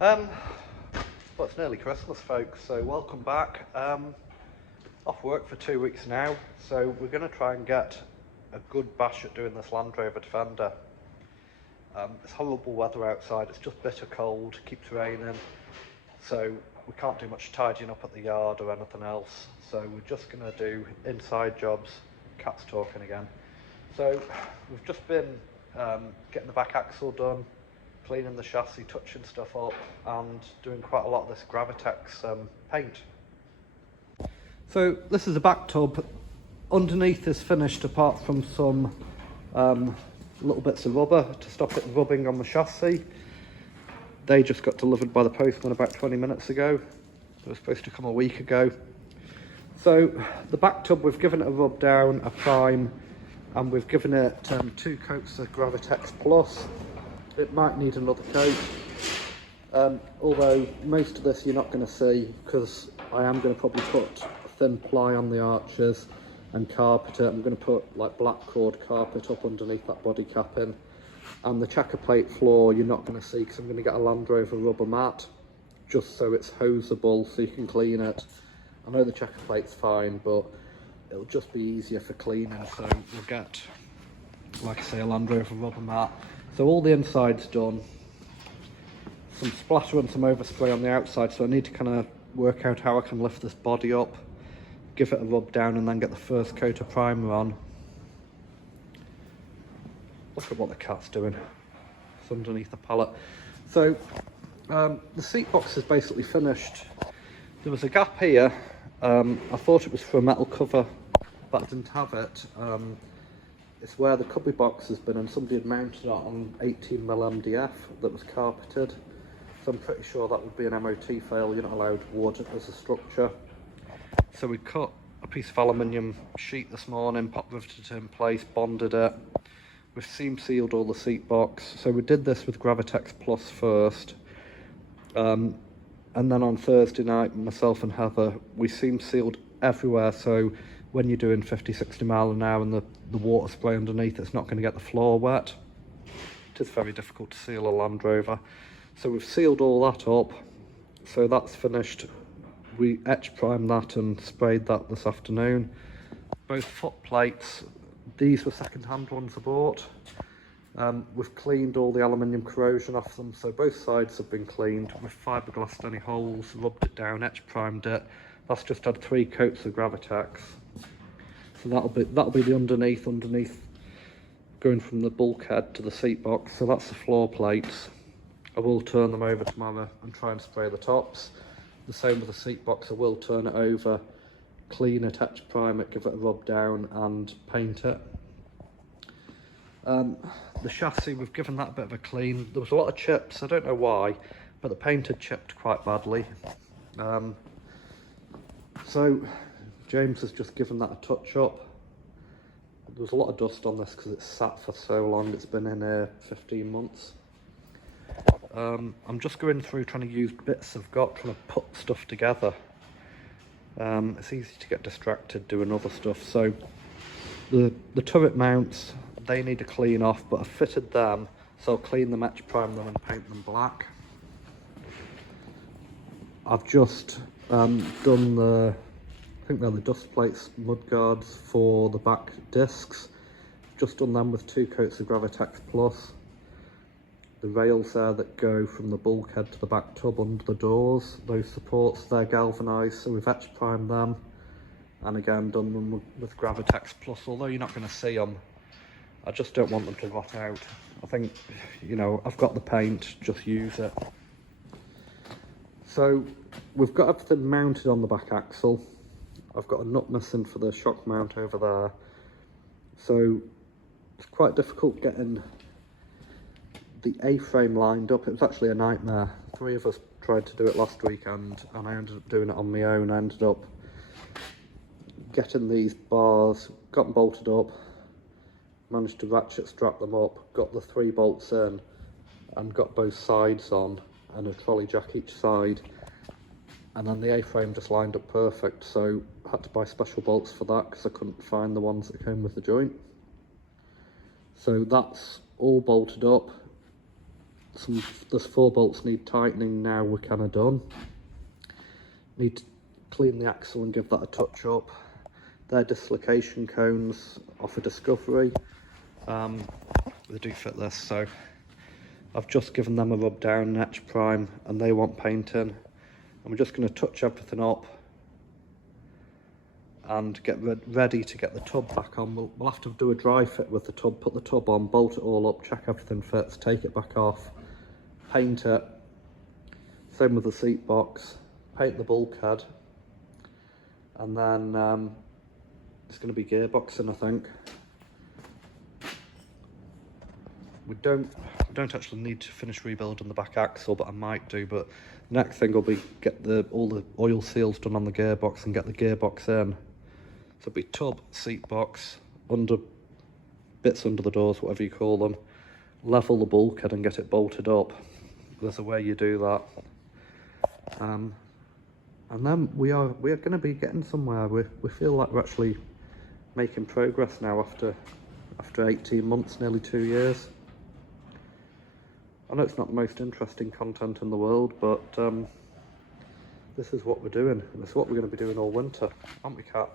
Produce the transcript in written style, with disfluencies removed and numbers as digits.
Um, well, it's nearly Christmas, folks, so welcome back. Off work for 2 weeks now, so we're going to try and get a good bash at doing this Landrover Defender. It's horrible weather outside, it's just bitter cold, keeps raining, so we can't do much tidying up at the yard or anything else, so we're just going to do inside jobs. Cat's talking again. So we've just been getting the back axle done, cleaning the chassis, touching stuff up, and doing quite a lot of this Gravitex paint. So this is a back tub. Underneath is finished apart from some little bits of rubber to stop it rubbing on the chassis. They just got delivered by the postman about 20 minutes ago. They were supposed to come a week ago. So the back tub, we've given it a rub down, a prime, and we've given it 2 coats of Gravitex Plus. It might need another coat, although most of this you're not going to see because I am going to probably put thin ply on the arches and carpet it. I'm going to put like black cord carpet up underneath that body capping, and the checker plate floor you're not going to see because I'm going to get a Landrover rubber mat just so it's hosable so you can clean it. I know the checker plate's fine, but it'll just be easier for cleaning, so we'll get, like I say, a Landrover rubber mat. So all the inside's done, some splatter and some overspray on the outside, so I need to kind of work out how I can lift this body up, give it a rub down, and then get the first coat of primer on. Look at what the cat's doing. It's underneath the pallet. So the seat box is basically finished. There was a gap here. I thought it was for a metal cover, but I didn't have it. It's where the cubby box has been, and somebody had mounted it on 18mm MDF that was carpeted. So I'm pretty sure that would be an MOT fail. You're not allowed wood as a structure. So we cut a piece of aluminium sheet this morning, pop riveted it in place, bonded it. We've seam sealed all the seat box. So we did this with Gravitex Plus first. And then on Thursday night, myself and Heather, we seam sealed everywhere. So when you're doing 50-60 mile an hour and the water spray underneath, it's not going to get the floor wet. It is very difficult to seal a Land Rover. So we've sealed all that up. So that's finished. We etch primed that and sprayed that this afternoon. Both foot plates, these were second-hand ones I bought. We've cleaned all the aluminium corrosion off them, so both sides have been cleaned. We've fiberglassed any holes, rubbed it down, etch primed it. That's just had 3 coats of Gravitex. So that'll be the underneath going from the bulkhead to the seat box. So that's the floor plates. I will turn them over tomorrow and try and spray the tops. The same with the seat box. I will turn it over, clean it, etch prime it, give it a rub down and paint it. The chassis, we've given that a bit of a clean. There was a lot of chips, I don't know why, but the paint had chipped quite badly. So James has just given that a touch up. There was a lot of dust on this because it's sat for so long. It's been in here 15 months. I'm just going through trying to use bits I've got, trying to put stuff together. It's easy to get distracted doing other stuff. So the turret mounts, they need to clean off, but I've fitted them, so I'll clean them, etch prime them and paint them black. I've just done I think they're the dust plates, mud guards for the back discs. Just done them with 2 coats of Gravitex Plus. The rails there that go from the bulkhead to the back tub under the doors, those supports, they're galvanised, so we've etch primed them. And again, done them with Gravitex Plus, although you're not going to see them. I just don't want them to rot out. I think, you know, I've got the paint, just use it. So we've got everything mounted on the back axle. I've got a nut missing for the shock mount over there. So it's quite difficult getting the A-frame lined up. It was actually a nightmare. 3 of us tried to do it last weekend and I ended up doing it on my own. I ended up getting these bars, got them bolted up, managed to ratchet strap them up, got the 3 bolts in and got both sides on and a trolley jack each side, and then the A-frame just lined up perfect, so I had to buy special bolts for that because I couldn't find the ones that came with the joint. So that's all bolted up. There's 4 bolts need tightening now, we're kind of done. Need to clean the axle and give that a touch up. They're dislocation cones off a Discovery. They do fit this, so I've just given them a rub down, etch prime, and they want painting. And we're just going to touch everything up and get ready to get the tub back on. We'll have to do a dry fit with the tub, put the tub on, bolt it all up, check everything fits, take it back off, paint it. Same with the seat box, paint the bulkhead, and then it's going to be gearboxing, I think. We don't actually need to finish rebuilding the back axle, but I might do. But the next thing will be get all the oil seals done on the gearbox and get the gearbox in. So it'll be tub, seat box, bits under the doors, whatever you call them. Level the bulkhead and get it bolted up. There's a way you do that. And then we are going to be getting somewhere. We feel like we're actually making progress now after 18 months, nearly 2 years. I know it's not the most interesting content in the world, but this is what we're doing. This is what we're going to be doing all winter, aren't we, Kat?